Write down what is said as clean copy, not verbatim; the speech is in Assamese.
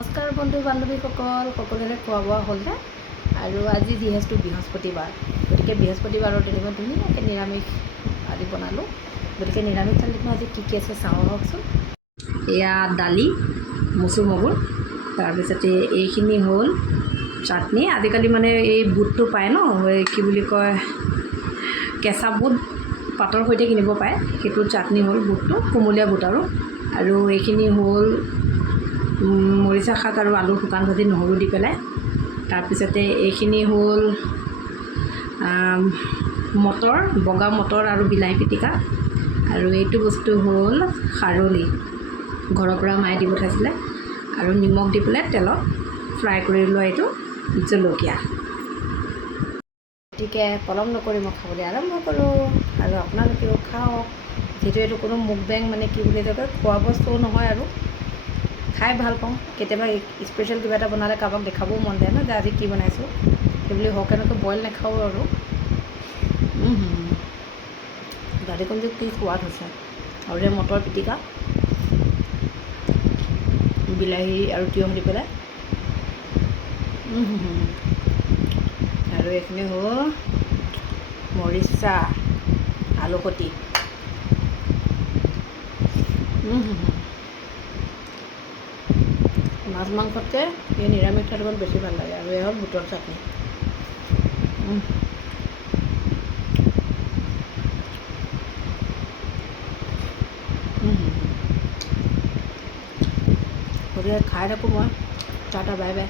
নমস্কাৰ বন্ধু বান্ধৱীসকল, সকলোৰে খোৱা বোৱা হ'লনে? আৰু আজি যিহেতু বৃহস্পতিবাৰ, গতিকে বৃহস্পতিবাৰৰ দিনত ধুনীয়াকৈ নিৰামিষ আদি বনালোঁ। গতিকে নিৰামিষ থালিত আজি কি কি আছে চাওঁ আহকচোন। এয়া দালি, মচুৰ মগুৰ, তাৰপিছতে এইখিনি হ'ল চাটনি। আজিকালি মানে এই বুটটো পায় ন, কি বুলি কয়, কেঁচা বুট পাতৰ সৈতে কিনিব পায়, সেইটো চাটনি হ'ল বুটটো, কোমলীয়া বুট আৰু এইখিনি হ'ল মৰিচা শাক আৰু আলু শুকান ভাজি নহৰু দি পেলাই। তাৰপিছতে এইখিনি হ'ল মটৰ, বগা মটৰ আৰু বিলাহী পিটিকা। আৰু এইটো বস্তু হ'ল খাৰলি, ঘৰৰ পৰা মায়ে দি পঠাইছিলে, আৰু নিমখ দি পেলাই তেলত ফ্ৰাই কৰি লোৱা এইটো জলকীয়া। গতিকে পলম নকৰি মই খাবলৈ আৰম্ভ কৰোঁ, আৰু আপোনালোকেও খাওক। যিহেতু এইটো কোনো মুকবেং মানে কি বুলি কয়, খোৱা বস্তু নহয়, আৰু খাই ভাল পাওঁ। কেতিয়াবা স্পেচিয়েল কিবা এটা বনালে কাৰোবাক দেখাবও মন যায় ন, যে আজি কি বনাইছোঁ সেইবুলি হওক এনেকৈ বইল নাখাওঁ আৰু। দালিকণ যে কি সোৱাদ হৈছে, আৰু যে মটৰ পিটিকা, বিলাহী আৰু তিয়ঁহ দি পেলাই, আৰু এইখিনি হ'ল মৰিচা আলু সতি। মাছ মাংসতকৈ এই নিৰামিষ থালিখন বেছি ভাল লাগে। আৰু এই হ'ল বুটৰ চাটনি। গতিকে খাই থাকোঁ মই। Tata, bye bye.